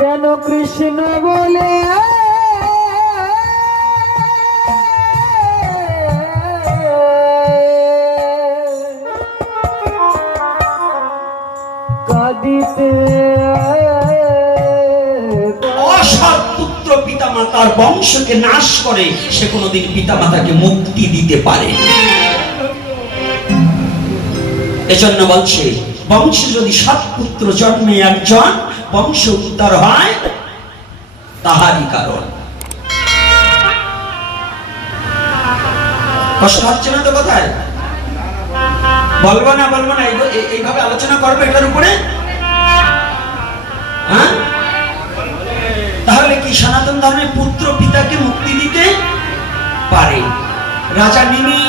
যেন কৃষ্ণ বলে কাঁদিতে অসৎ পুত্র পিতামাতার বংশকে নাশ করে, সে কোনোদিন পিতামাতাকে মুক্তি দিতে পারে। এজন্য বলছে বংশে যদি সৎ পুত্র জন্মে একজন, বংশ উদ্ধার হয় তাহারই কারণ। কষ্ট হচ্ছে না তো? কোথায় বলবো না এইভাবে আলোচনা করবে এটার উপরে? হ্যাঁ, তাহলে কি সনাতন ধর্মে পুত্র পিতাকে মুক্তি দিতে পারে? রাজা নিমি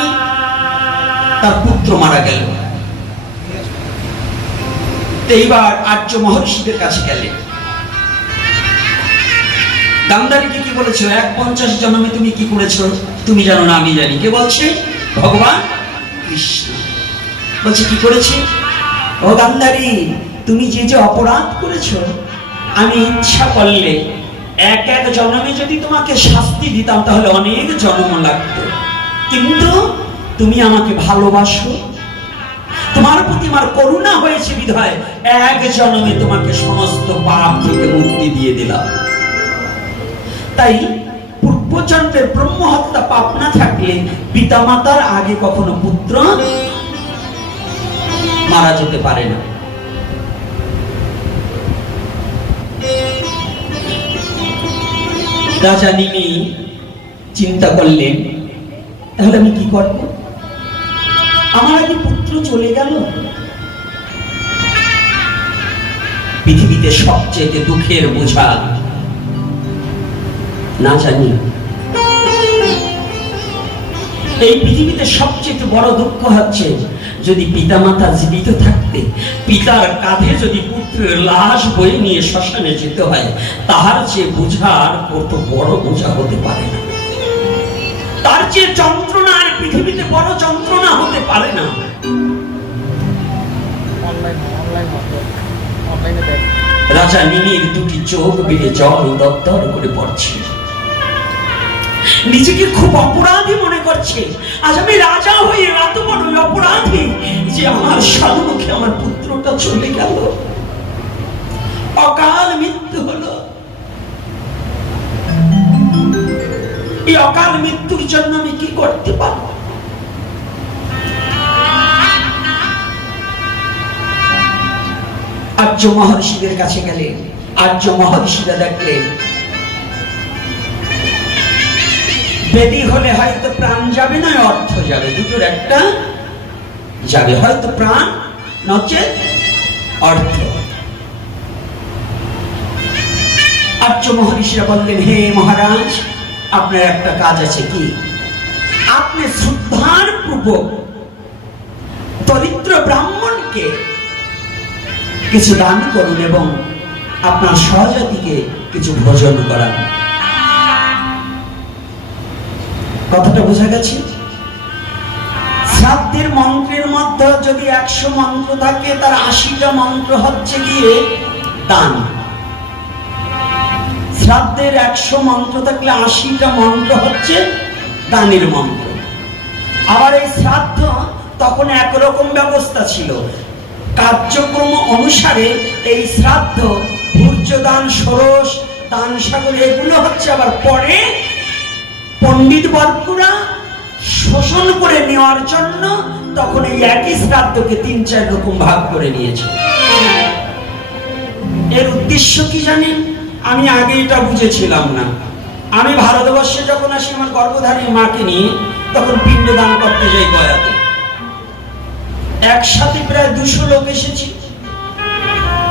তার পুত্র মারা গেল, এইবার আর্য মহর্ষিদের কাছে গেলেন। গান্ধারীকে কি বলেছিল? 150 জন্মে তুমি কি করেছো তুমি জানো না, আমি জানি। কে বলছে? ভগবান কৃষ্ণ বলছে কি করেছি? ও গান্ধারী, তুমি যে যে অপরাধ করেছো, আমি ইচ্ছা করলে এক এক জন্মে যদি তোমাকে শাস্তি দিতাম তাহলে অনেক জন্ম লাগতো, কিন্তু তুমি আমাকে ভালোবাসো, তোমার প্রতি আমার করুণা হয়েছে বিধায় এক জন্মে তোমাকে সমস্ত পাপ থেকে মুক্তি দিয়ে দিলাম। তাই পূর্বজন্মের ব্রহ্মহত্যা পাপ না থাকলে পিতামাতার আগে কখনো পুত্র মারা যেতে পারে না। রাজা নিমি চিন্তা করলেন, তাহলে আমি কি করব? আমার আগে পুত্র চলে গেল, পৃথিবীতে সবচেয়ে দুঃখের বোঝা না জানি, এই পৃথিবীতে সবচেয়ে বড় দুঃখ হচ্ছে যদি পিতামাতা জীবিত থাকতে পিতার কাঁধে যদি পুত্রের লাশ বয়ে নিয়ে শ্মশানে যেতে হয়, তাহার চেয়ে বোঝার কত বড় বোঝা হতে পারে না। তার চেয়ে যন্ত্রণা আর পৃথিবীতে বড় যন্ত্রণা হতে পারে না। রাজা নিমির দুটি চোখ বেড়ে জল দপ্তর করে পড়ছে, নিজেকে খুব অপরাধী মনে করছে। আজ আমি রাজা হয়ে এত বড় অপরাধী যে আমার সাধুমুখে আমার পুত্রটা চলে গেল, অকাল মৃত্যু হলো। এই অকাল মৃত্যুর জন্য আমি কি করতে পারব? আর্য মহর্ষিদের কাছে গেলে আর্য মহর্ষিরা দেখলেন বেদি হলে হয়তো প্রাণ যাবে না অর্থ যাবে, দুটোর একটা যাবে, হয়তো প্রাণ নচেত অর্থ। আর্য মহর্ষিরা বললেন, হে মহারাজ, আপনার একটা কাজ আছে। কি? আপনি শ্রদ্ধার পূর্বক দরিদ্র ব্রাহ্মণকে কিছু দান করুন এবং আপনার সহজাতিকে কিছু ভোজন করান। কথাটা বোঝা গেছে? শ্রাদ্ধের মন্ত্রের মধ্যে যদি 100 মন্ত্র থাকে, তার 80টা মন্ত্র হচ্ছে গিয়ে দান। শ্রাদ্ধের 100 মন্ত্র থাকলে 80টা মন্ত্র হচ্ছে দানের মন্ত্র। আবার এই শ্রাদ্ধ তখন একরকম ব্যবস্থা ছিল, কার্যক্রম অনুসারে এই শ্রাদ্ধ ভূর্য দান, ষোড়শ দান, সাগর এগুলো হচ্ছে আবার পরে পণ্ডিত বর্গরা শোষণ করে নেওয়ার জন্য তখন এই একই শ্রাদ্ধকে 3-4 রকম ভাগ করে নিয়েছে। এর উদ্দেশ্য কি জানেন? আমি আগে এটা বুঝেছিলাম না। আমি ভারতবর্ষে যখন আসি আমার গর্ভধারী মাকে নিয়ে, তখন পিণ্ড দান করতে যাই গয়াতে। একসাথে প্রায় 200 লোক এসেছি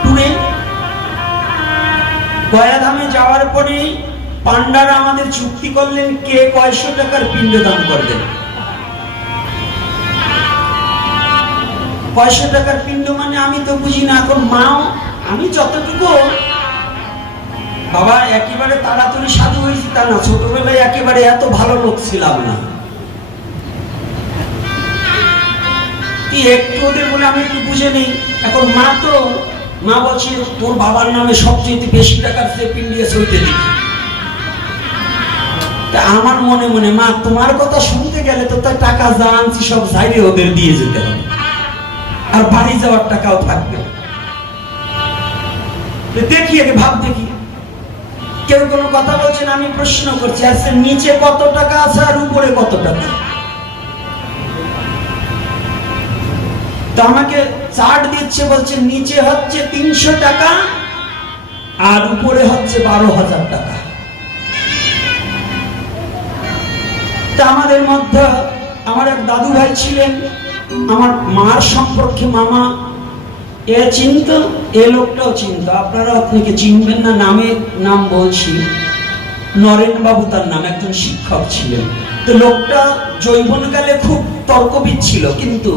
টুরে। গয়াধামে যাওয়ার পরে পান্ডারা আমাদের চুক্তি করলেন কে কয়শো টাকার পিণ্ড দান করবেন। 500 টাকার পিণ্ড মানে আমি তো বুঝি না। এখন মাও আমি যতটুকু বাবা একেবারে তাড়াতাড়ি সাধু হয়েছি তা না, ছোটবেলায় একেবারে এত ভালো লোক ছিলাম না। একটু ওদের বলে আমি একটু বুঝে নেই। এখন মা তো মা বলছে তোর বাবার নামে সবচেয়ে বেশি টাকার চেক ইন্ডিয়া চলতে দিবি। তা আমার মনে মনে, মা তোমার কথা শুনতে গেলে তো তার টাকা যা আনছি সব চাইলে ওদের দিয়ে যেতে হবে, আর বাড়ি যাওয়ার টাকাও থাকবে। দেখি আগে ভাব দেখি। কেউ কোনো কথা বলছেন, আমি প্রশ্ন করছি আচ্ছা নিচে কত টাকা আছে আর উপরে কত টাকা? তো আমাকে চার্ট দিচ্ছে, বলছে নিচে হচ্ছে 300 টাকা আর উপরে হচ্ছে 12,000 টাকা। তা আমাদের মধ্যে আমার এক দাদু ভাই ছিলেন, আমার মার সম্পর্কে মামা, এ চিনত, এ লোকটাও চিনত, আপনারা আপনাকে চিনবেন না, নাম বলছি, নরেন বাবু তার নাম, একজন শিক্ষক ছিলেন। তো লোকটা যৌবনকালে খুব তর্কবিদ ছিল, কিন্তু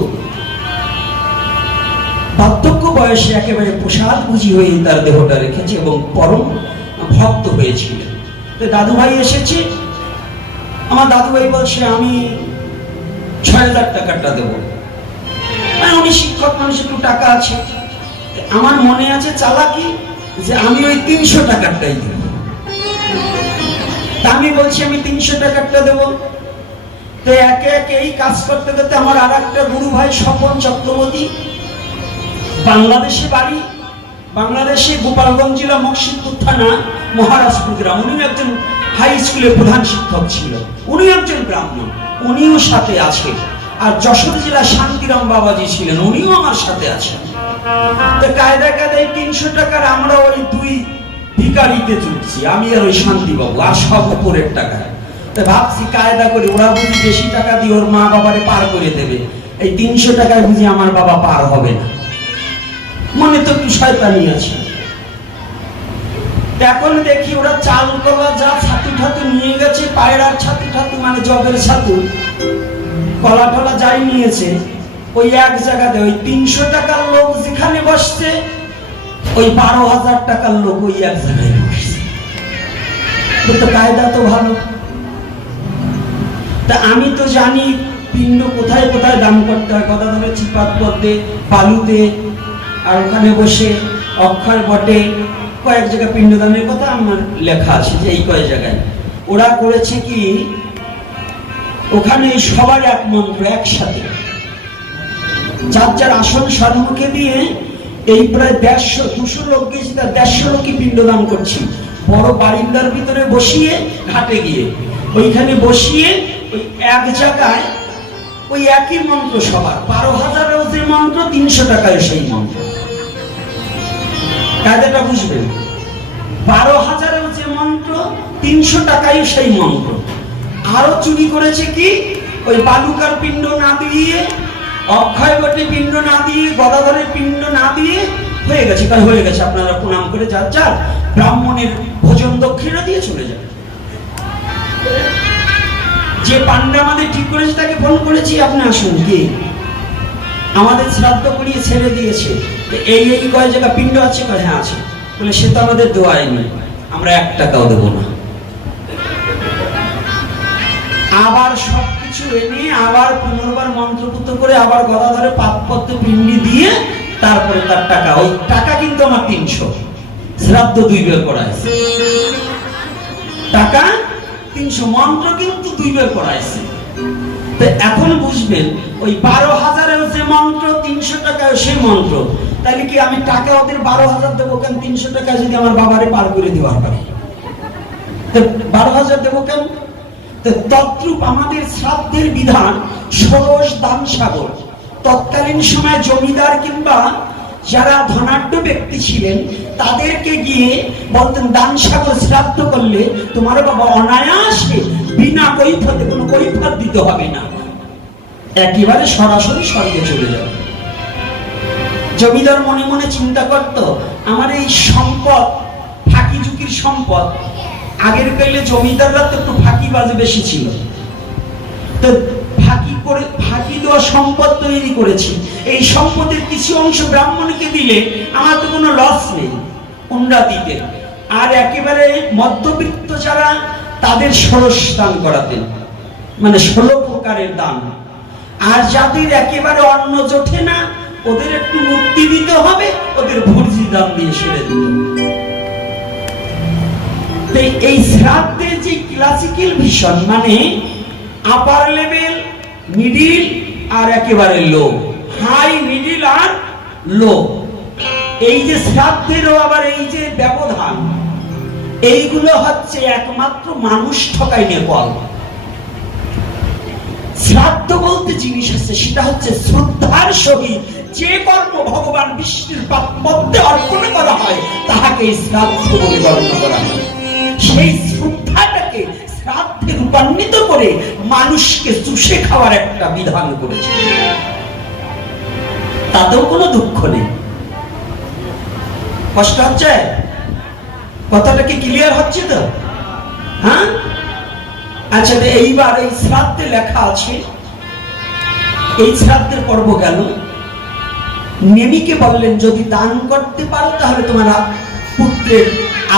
বার্ধক্য বয়সে একেবারে প্রসাদ বুঝি হয়ে তার দেহটা রেখেছে এবং পরম ভক্ত হয়েছিলেন। তো দাদু ভাই এসেছে, আমার দাদু ভাই বলছে আমি 6,000 টাকাটা দেবো। উনি শিক্ষক মানুষ, একটু টাকা আছে। আমার মনে আছে চালাকি যে আমি ওই 300 টাকারটাই দেব। তা আমি বলছি আমি 300 টাকারটা দেবো। তো একে একে এই কাজ করতে করতে আমার আর একটা গুরু ভাই স্বপন চক্রবর্তী, বাংলাদেশে বাড়ি, বাংলাদেশে গোপালগঞ্জ জেলা মকসিদপুর থানা মহারাজপুর গ্রাম। উনি একজন হাই স্কুলের প্রধান শিক্ষক ছিল, উনি একজন ব্রাহ্মণ, উনিও সাথে আছে। আর যশোর জেলা শান্তিরাম বাবাজি ছিলেন, উনিও আমার সাথে আছেন। তো কায়দায় কায়দায় 300 টাকার আমরা ওই 2 ভিখারিতে জুটছি, আমি আর ওই শান্তি বাবু, আর সব উপরের টাকা। তো ভাবছি কায়দা করে ওরা বুঝি বেশি টাকা দিয়ে ওর মা বাবারে পার করে দেবে, এই 300 টাকায় বুঝি আমার বাবা পার হবে না। মনে তো একটু শয়তানি আছে। এখন দেখি ওরা চাল কলা যা ছাতু ঠাতু নিয়ে গেছে, পায়রার ছাতু ঠাতু মানে জবের ছাতু, কলা টলা যাই নিয়েছে, ওই এক জায়গাতে ওই 300 টাকার লোক যেখানে বসছে, ওই 12,000 টাকার লোক ওই এক জায়গায় বসছে। তো কায়দা তো ভালো। তা আমি তো জানি পিণ্ড কোথায় কোথায় দান করতে হয়, কথা ধরে চিপাত পদ্মে, বালুতে, আর ওখানে বসে অক্ষয় বটে, কয়েক জায়গায় পিণ্ডদানের কথা আমার লেখা আছে যে এই কয়েক জায়গায়। ওরা করেছে কি, ওখানে সবার এক মন্ত্র একসাথে, যার যার আসন সম্মুখে দিয়ে, এই প্রায় 150-200 লোক গেছি, তার 150 লোকই পিণ্ডদান করছি। বড় বারিন্দার ভিতরে বসিয়ে, ঘাটে গিয়ে ওইখানে বসিয়ে, ওই এক জায়গায় ওই একই মন্ত্র সবার, 12,000-এও যে মন্ত্র, 300 টাকায় সেই মন্ত্র। কায়দাটা বুঝবেন, 12,000-এও যে মন্ত্র, 300 টাকায় সেই মন্ত্র। আরো চুরি করেছে কি, ওই বালুকার পিণ্ড না দিয়ে, অক্ষয় বটে পিণ্ড না দিয়ে, গদাধরের পিণ্ড না দিয়ে, হয়ে গেছে তাই হয়ে গেছে, আপনারা প্রণাম করে যার যার ব্রাহ্মণের ভোজন দক্ষিণা দিয়ে চলে যাবে। যে পান্ডা আমাদের ঠিক করেছে তাকে ফোন করেছি, আপনি আসুন, কি আমাদের শ্রাদ্ধ করিয়ে ছেড়ে দিয়েছে, এই এই কয় জায়গা পিণ্ড আছে, হ্যাঁ আছে। বলে সে তো আমাদের দোয়াই নেই, আমরা 1 টাকাও দেবো না। আবার সবকিছু এনে আবার পুনর্বার মন্ত্রপুত করে আবার গদাধরে পাতপত্রে পিণ্ডি দিয়ে তারপরে তার টাকা, ওই টাকা কিন্তু আমার 300, শ্রাদ্ধ 2 বের করাইছে, টাকা 300, মন্ত্র কিন্তু 2 বের করাইছে। তো এখন বুঝবেন, ওই 12,000-এর যে মন্ত্র, 300 টাকায় সেই মন্ত্র, তাহলে কি আমি টাকা ওদের 12,000 দেবো কেন? 300 টাকায় যদি আমার বাবারে পার করে দেওয়া হয়, 12,000 দেবো কেন? তদ্রূপ আমাদের শ্রাদ্ধের বিধান ষোড়শ দান সাগর। তৎকালীন সময় জমিদার কিংবা যারা ধনাঢ্য ব্যক্তি ছিলেন তাদেরকে গিয়ে বলতেন দান সাগর শ্রাদ্ধ করলে তোমার বাবা অনায়াসে বিনা কৈফিয়তে, কোনো কৈফিয়ত দিতে হবে না, একেবারে সরাসরি স্বর্গে চলে যাবে। জমিদার মনে মনে চিন্তা করত, আমার এই সম্পদ ফাঁকি ঝুঁকির সম্পদ। আগের কালে জমিদাররা তো একটু ফাঁকিবাজি বেশি ছিল, তো ফাঁকি দেওয়া সম্পদ তৈরি করেছি, এই সম্পদের কিছু অংশ ব্রাহ্মণকে দিলে আমার তো কোনো লস নেই, উন্ডা দিতে। আর একেবারে মধ্যবিত্ত যারা, তাদের ষোড়শ দান করাতেন, মানে 16 প্রকারের দান। আর যাদের একেবারে অন্ন জোটে না, ওদের একটু মুক্তি দিতে হবে, ওদের ভর্জি দাম দিয়ে সেরে দিতে হবে। এই শ্রাদ্ধের যে ক্লাসিক্যাল ভিশন, মানে আপার লেভেল, মিডিল আর একেবারে লো, হাই, মিডিল আর লো, এই যে শ্রাদ্ধেরও আবার এই যে ব্যবধান, এইগুলো হচ্ছে একমাত্র মানুষ ঠকাই নেপাল। শ্রাদ্ধ বলতে জিনিস আছে, সেটা হচ্ছে শ্রদ্ধার সহিত যে কর্ম ভগবান বিষ্ণুর মধ্যে অর্পণ করা হয় তাহাকে শ্রাদ্ধ বলে বর্ণনা করা হয়। সেই শ্রদ্ধাটাকে শ্রাদ্ধে রূপান্বিত করে মানুষকে চুষে খাওয়ার একটা বিধান করেছে, তাতেও কোনো দুঃখ নেই। কষ্ট হচ্ছে? কথাটা কি ক্লিয়ার হচ্ছে তো? হ্যাঁ, আচ্ছা, এইবার এই শ্রাদ্ধে লেখা আছে, এই শ্রাদ্ধের পর্ব গেল, নেমিকে বললেন যদি দান করতে পারো তাহলে তোমার পুত্রের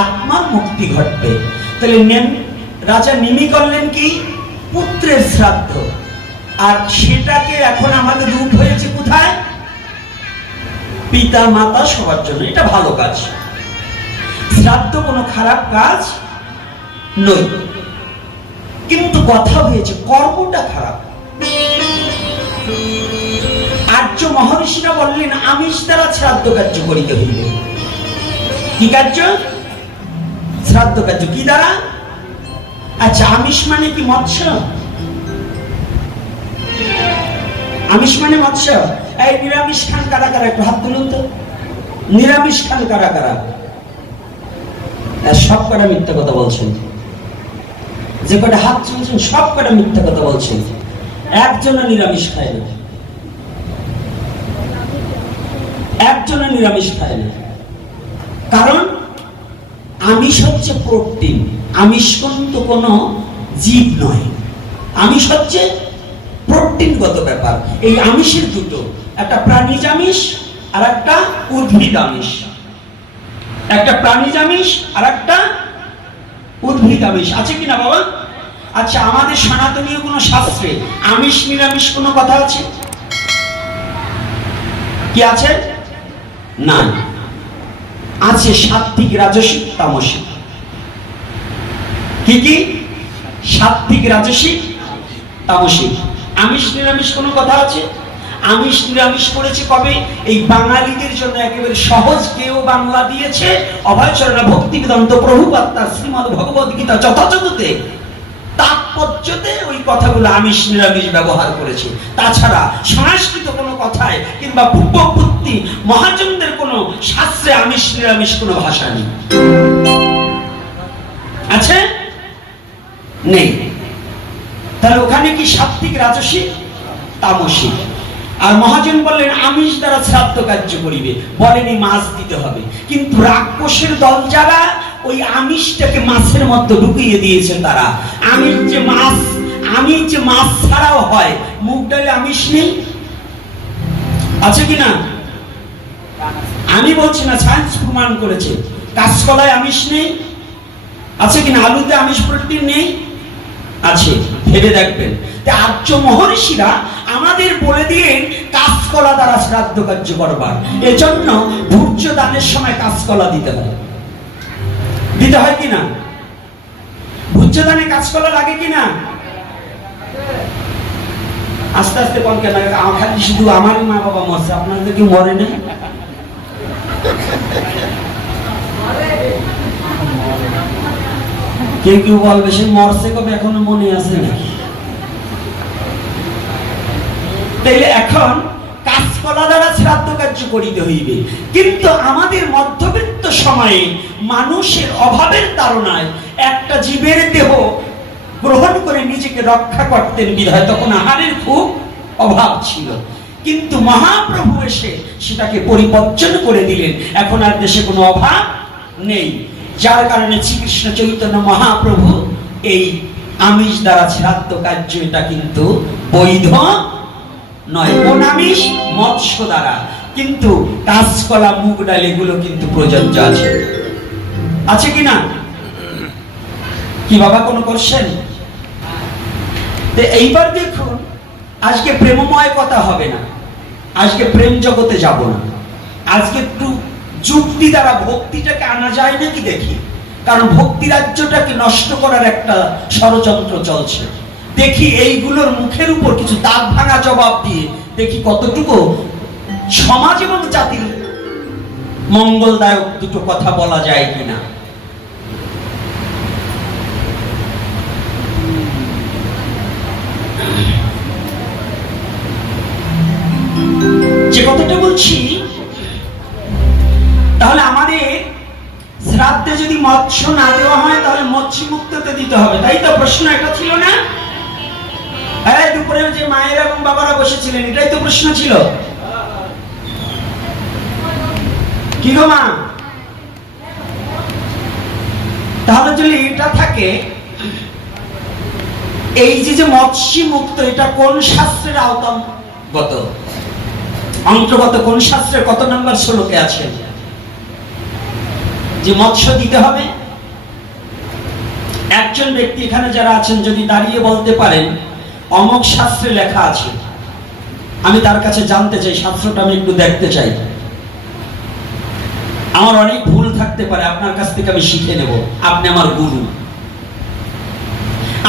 আত্মার মুক্তি ঘটবে। তাহলে রাজা নেমি করলেন কি? পুত্রের শ্রাদ্ধ। আর সেটাকে এখন আমাদের রূপ হয়েছে কোথায়? পিতা মাতা সবার জন্য। এটা ভালো কাজ, শ্রাদ্ধ কোনো খারাপ কাজ নয়, কিন্তু কথা হয়েছে কর্মটা খারাপ। আর্য মহর্ষিরা বললেন আমিষ দ্বারা শ্রাদ্ধ কার্য করিতে হইবে। কি কার্য? শ্রাদ্ধ কার্য। কি দ্বারা? আচ্ছা, আমিষ মানে কি মৎস্য? আমিষ মানে মৎস্য? এই নিরামিষ খান কারা কারা? একটু হাত তুলুন তো। নিরামিষ খান কারা কারা? সব কটা মিথ্যা কথা বলছেন। যে কটা হাত তুলছেন সব কটা মিথ্যা কথা বলছেন। একজনও নিরামিষ খায় না, একজনও নিরামিষ খায় না। কারণ আমিষ হচ্ছে প্রোটিন, আমিষ কিন্তু কোনো জীব নয়, আমিষ হচ্ছে প্রোটিনগত ব্যাপার। এই আমিষের দুটো, একটা প্রাণীজ আমিষ আর একটা উদ্ভিদ আমিষ। একটা প্রাণীজ আমিষ আর একটা উদ্ভিদ আমিষ। আছে কিনা বাবা? আচ্ছা, আমাদের সনাতনীয় কোন শাস্ত্রে আমিষ নিরামিষ কোনো কথা আছে কি? আছে না? আছে সাত্ত্বিক, রাজসিক, তামসিক। কি কি? সাত্ত্বিক, রাজসিক, তামসিক। আমিষ নিরামিষ কোনো কথা আছে? আমিষ নিরামিষ করেছে কবে? এই বাঙালিদের জন্য একেবারে সহজ কেউ বাংলা দিয়েছে। অভয়চরণ ভক্তি বেদান্ত প্রভুপাদ তার শ্রীমদ্ ভগবদ গীতা যথাযথতে তাৎপর্যতে ওই কথাগুলো আমিষ নিরামিষ ব্যবহার করেছে। তাছাড়া সংস্কৃত কোনো কথায় কিংবা পূর্ববর্তী মহাজনদের কোনো শাস্ত্রে আমিষ নিরামিষ কোনো ভাষা নেই। আছে? নেই। তাহলে ওখানে কি সাত্ত্বিক, রাজসিক, তামসিক? আর মহাজন বললেন আমিষ দ্বারা শ্রাদ্ধ কার্য করিবে, বলেনি মাছ দিতে হবে। কিন্তু রাক্ষসের দল যারা ওই আমিষটাকে মাছের মধ্যে ঢুকিয়ে দিয়েছে, তারা আমিষ যে মাছ ছাড়াও হয়, মুগ ডালে আমিষ নেই। আছে কিনা? আমি বলছি না, সায়েন্স প্রমাণ করেছে। কাঁচকলায় আমিষ নেই। আছে কিনা? আলুতে আমিষ প্রোটিন নেই। আছে, ভেবে দেখবেন। আর্য মহর্ষিরা আমাদের বলে দিয়ে কাঁচকলা দ্বারা শ্রাদ্ধ কার্য করবার, এজন্য ভূর্য দানের সময় কাঁচকলা দিতে হয়। দিতে হয় কিনা? ভূর্য দানে কাঁচকলা লাগে কিনা? আস্তে আস্তে কোন কেন? খালি শুধু আমার মা বাবা মরছে, আপনাদের কি মরে না? কেউ কেউ বলবে সে মরছে কবে, এখনো মনে আছে না? তাইলে এখন কাঁচকলা দ্বারা শ্রাদ্ধ কার্য করিতে হইবে। কিন্তু আমাদের মধ্যবিত্ত সময়ে মানুষের অভাবের তাড়নায় একটা জীবের দেহ গ্রহণ করে নিজেকে রক্ষা করতেন বিধায় তখন আহারের খুব অভাব ছিল। কিন্তু মহাপ্রভু এসে সেটাকে পরিবর্তন করে দিলেন। এখন আর দেশে কোনো অভাব নেই, যার কারণে শ্রীকৃষ্ণ চৈতন্য মহাপ্রভু এই আমিষ দ্বারা শ্রাদ্ধ কার্য এটা কিন্তু বৈধ নয়। কোন আমিষ? মৎস্য দ্বারা। কিন্তু কাঁচকলা, মুগ ডাল এগুলো কিন্তু প্রযোজ্য আছে। আছে কিনা? কি বাবা কোনো কোশ্চেন? এইবার দেখুন, আজকে প্রেমময় কথা হবে না, আজকে প্রেম জগতে যাব না, আজকে একটু যুক্তি দ্বারা ভক্তিটাকে আনা যায় নাকি দেখি, কারণ ভক্তি রাজ্যটাকে নষ্ট করার একটা ষড়যন্ত্র চলছে। দেখি এইগুলোর মুখের উপর কিছু দাঁত ভাঙা জবাব দিয়ে দেখি কতটুকু সমাজ এবং জাতির মঙ্গলদায়ক দুটো কথা বলা যায় কিনা। যে কথাটা বলছি, তাহলে আমাদের শ্রাদ্ধে যদি মৎস্য না দেওয়া হয় তাহলে মৎস্য মুক্ততে দিতে হবে, তাই তো? প্রশ্ন এটা ছিল না? হ্যাঁ, দুপুরে যে মায়েরা এবং বাবারা বসেছিলেন, এটাই তো প্রশ্ন ছিল। কি গো মা? তাহলে যদি এটা থাকে, এই যে মৎস্য মুক্ত, এটা কোন শাস্ত্রের আওতাগত, অন্তর্গত, কোন শাস্ত্রের কত নম্বর শ্লোকে আছে যে মৎস্য দিতে হবে? একজন ব্যক্তি এখানে যারা আছেন যদি দাঁড়িয়ে বলতে পারেন অমক শাস্ত্রে লেখা আছে, আমি তার কাছে জানতে চাই, শাস্ত্রটা আমি একটু দেখতে চাই। আমার অনেক ভুল থাকতে পারে, আপনার কাছ থেকে আমি শিখে নেব, আপনি আমার গুরু।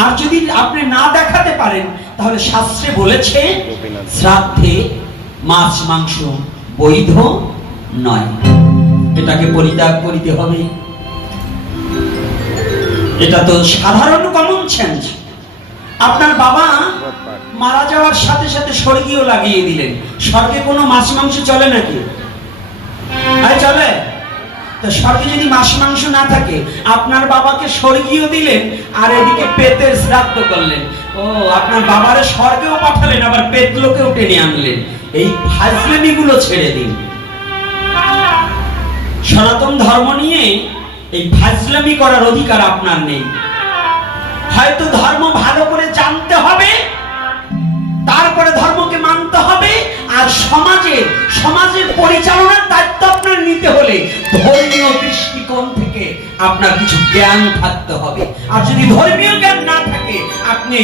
আর যদি আপনি না দেখাতে পারেন তাহলে শাস্ত্রে বলেছে শ্রাদ্ধে মাছ মাংস বৈধ নয়, এটাকে পরিত্যাগ করিতে হবে। এটা তো সাধারণ কমন সেন্স। আপনার বাবা মারা যাওয়ার সাথে সাথে স্বর্গীয় লাগিয়ে দিলেন, স্বর্গে কোনো মাছ মাংস চলে নাকি? আরে চলে? তো স্বর্গে যদি মাছ মাংস না থাকে, আপনার বাবাকে স্বর্গীয় দিলেন আর এদিকে পেতের শ্রাদ্ধ করলেন। ও, আপনার বাবারে স্বর্গেও পাঠালেন, আবার পেট লোকেও টেনে আনলেন। এই ফাজলামি গুলো ছেড়ে দিন। সনাতন ধর্ম নিয়ে এই ফাজলামি করার অধিকার আপনার নেই। হয়তো ধর্ম ভালো করে জানতে হবে, তারপরে ধর্মকে মানতে হবে, আর সমাজের পরিচালনার দায়িত্ব আপনার নিতে হলে ধর্মীয় দৃষ্টিকোণ থেকে আপনার কিছু জ্ঞান থাকতে হবে। আর যদি ধর্মীয় জ্ঞান না থাকে, আপনি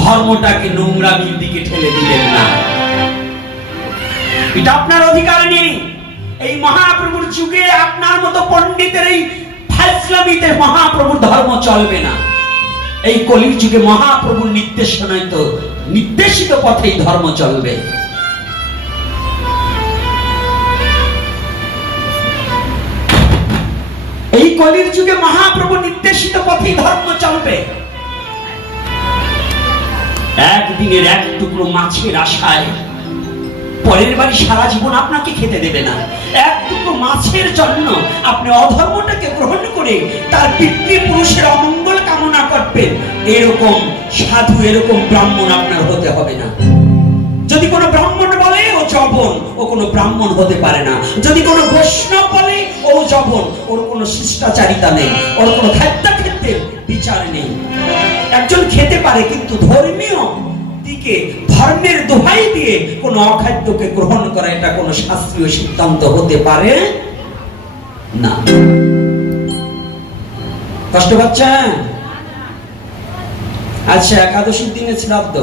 ধর্মটাকে নোংরামির দিকে ঠেলে দিবেন না, এটা আপনার অধিকার নেই। এই মহাপ্রভুর যুগে আপনার মতো পণ্ডিতের এই ফাজলামিতে মহাপ্রভুর ধর্ম চলবে না। এই কলির যুগে মহাপ্রভুর নির্দেশনায় তো নির্দেশিত পথেই ধর্ম চলবে। এই কলির যুগে মহাপ্রভু নির্দেশিত পথেই ধর্ম চলবে। একদিনের এক টুকরো মাছের আশায় পরের বাড়ি সারা জীবন আপনাকে খেতে দেবে না। এক টুকরো মাছের জন্য আপনি অধর্মটাকে গ্রহণ করে তার পিতৃপুরুষের অমঙ্গল কামনা করবেন, এরকম সাধু, এরকম ব্রাহ্মণ আপনার হতে হবে না। যদি কোনো ব্রাহ্মণ বলে ও জবন, ও কোনো ব্রাহ্মণ হতে পারে না। যদি কোনো বৈষ্ণব বলে ও জবন, ওর কোনো শিষ্টাচারিতা নেই, ওর কোনো খাদ্যাক্ষেত্রের বিচার নেই। একজন খেতে পারে, কিন্তু ধর্মীয় দিকে ধর্মের দোহাই দিয়ে কোন অখাদ্যকে গ্রহণ করা, এটা কোন শাস্ত্রীয় সিদ্ধান্ত হতে পারে না। কষ্ট পাচ্ছেন? আচ্ছা, একাদশীর দিনে শ্রাদ্ধ,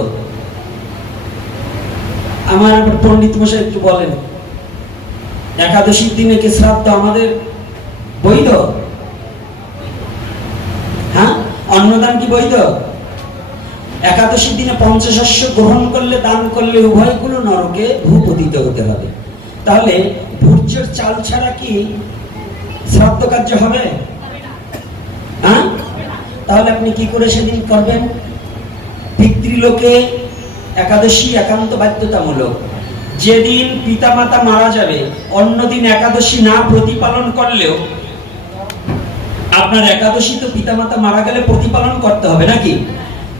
আমার পণ্ডিত মশাই একটু বলেন, একাদশীর দিনে কি শ্রাদ্ধ আমাদের বৈধ? হ্যাঁ, অন্নদান কি বৈধ? একাদশীর দিনে পঞ্চশস্য গ্রহণ করলে, দান করলে উভয়গুলো নরকে ভূপতিত হতে হবে। তাহলে ভূর্যের চাল ছাড়া কি শ্রাদ্ধ কার্য হবে? হ্যাঁ, তাহলে আপনি কি করে সেদিন করবেন? পিতৃলোকে একাদশী একান্ত বাধ্যতামূলক। যেদিন পিতামাতা মারা যাবে, অন্যদিন একাদশী না প্রতিপালন করলেও আপনার একাদশী তো পিতামাতা মারা গেলে প্রতিপালন করতে হবে নাকি?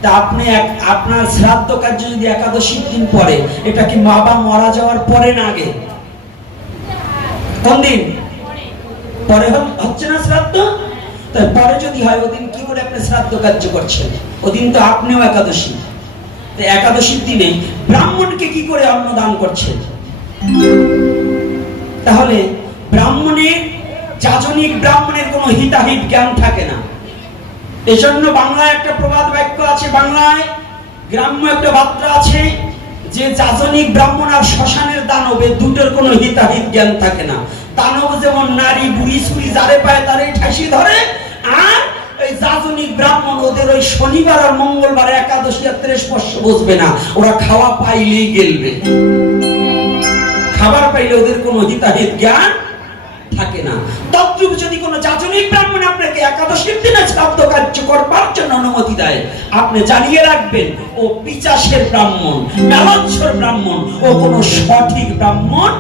তা আপনি আপনার শ্রাদ্ধ কার্য যদি একাদশীর দিন পরে, এটা কি বাবা মারা যাওয়ার পরে না আগে? কোন দিন পরে হচ্ছে না শ্রাদ্ধ? তাই পরে যদি হয়, ওদিন কি করে আপনি শ্রাদ্ধ কার্য করছেন? ওদিন তো আপনিও একাদশী। তাই একাদশীর দিনে ব্রাহ্মণকে কি করে অন্নদান করছেন? তাহলে ব্রাহ্মণের, যাজনিক ব্রাহ্মণের কোনো হিতাহিত জ্ঞান থাকে না। এজন্য বাংলায় একটা প্রবাদ বাক্য আছে, বাংলায় গ্রাম্য একটা বার্তা আছে, যে যাজনিক ব্রাহ্মণ আর শ্মশানের দানবে দুটোর কোনো হিতাহিত জ্ঞান থাকে না। দানব যেমন নারী বুড়ি ছুরি যারে পায় তারে ঠাসি ধরে, আর এই যাজনিক ব্রাহ্মণ ওদের ওই শনিবার আর মঙ্গলবার একাদশী আর স্পর্শ বসবে না, ওরা খাওয়া পাইলেই গেলবে। খাবার পাইলে ওদের কোনো হিতাহিত জ্ঞান থাকে না। তদ্রূপ যদি কোনো যাজনিক ব্রাহ্মণ আপনাকে একাদশীর দিনে শ্রাদ্ধ কার্য করবার জন্য অনুমতি দেয়, আপনি জানিয়ে রাখবেন ও পিচাসের ব্রাহ্মণ, মেলচ্ছর ব্রাহ্মণ, ও কোনো সঠিক ব্রাহ্মণ।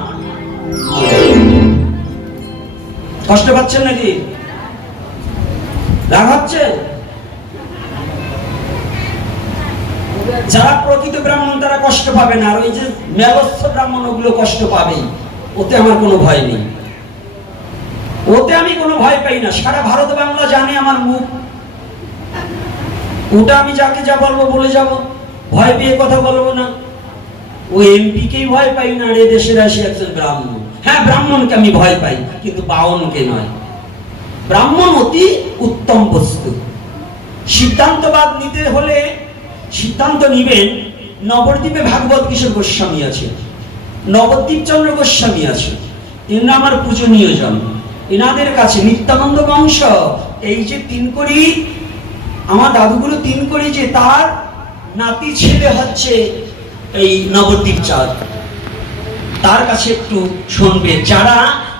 কষ্ট পাচ্ছেন নাকি? রাগ হচ্ছে? যারা প্রকৃত ব্রাহ্মণ তারা কষ্ট পাবে না, আর ওই যে মেলচ্ছ ব্রাহ্মণ ওগুলো কষ্ট পাবেই। ওতে আমার কোনো ভয় নেই, ওতে আমি কোনো ভয় পাই না। সারা ভারত বাংলা জানে আমার মুখ, ওটা আমি যাকে যা বলবো বলে যাব, ভয় পেয়ে কথা বলবো না। ও এমপি কেই ভয় পাই না, আর দেশের আসে একজন ব্রাহ্মণ। হ্যাঁ, ব্রাহ্মণকে আমি ভয় পাই, কিন্তু বাউনকে নয়। ব্রাহ্মণ অতি উত্তম বস্তু। সিদ্ধান্তবাদ নিতে হলে সিদ্ধান্ত নিবেন। নবদ্বীপে ভাগবত কিশোর গোস্বামী আছে, নবদ্বীপ চন্দ্র গোস্বামী আছে, এরা আমার পূজনীয় জন। এনাদের কাছে নিত্যানন্দ বংশ, এই যে তিনকড়ি, আমার দাদুগুলো তিনকড়ি, যে তার নাতি ছেলে হচ্ছে এই নবদ্বীপ চাঁদ, তার কাছে একটু শুনবে। যারা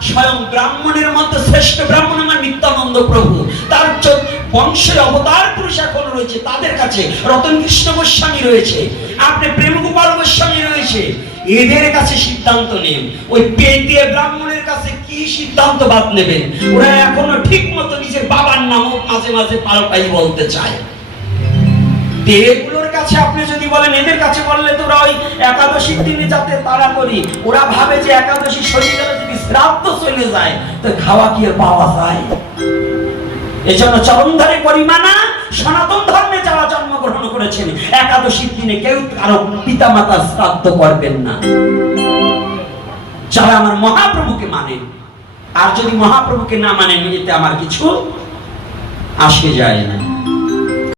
স্বয়ং ব্রাহ্মণের মধ্যে শ্রেষ্ঠ ব্রাহ্মণ আমার নিত্যানন্দ প্রভু, তার বংশের অবতার পুরুষ এখন রয়েছে, তাদের কাছে রতন কৃষ্ণ গোস্বামী রয়েছে, আপনি প্রেম গোপাল গোস্বামী রয়েছে, এদের কাছে সিদ্ধান্ত নেন। ওই পেটিয়ে ব্রাহ্মণের কাছে কি সিদ্ধান্ত বাদ নেবেন? ওরা এখনো ঠিক মতো নিজের বাবার নামও মাঝে মাঝে পাল্টাই বলতে চায়। এগুলোর কাছে আপনি যদি বলেন, এদের কাছে বললে তো ওরা ওই একাদশীর দিনে যাতে তাড়াতাড়ি, ওরা ভাবে যে একাদশী সরিয়ে গেলে যদি শ্রাদ্ধ চলে যায় তো খাওয়া কি আর পাওয়া যায়? এই জন্য চরণধারে পরিমাণা সনাতন ধর্মে যারা জন্মগ্রহণ করেছেন, একাদশীর দিনে কেউ কারো পিতা মাতার শ্রাদ্ধ করবেন না, যারা আমার মহাপ্রভুকে মানেন। আর যদি মহাপ্রভুকে না মানেন, এতে আমার কিছু আসে যায় না।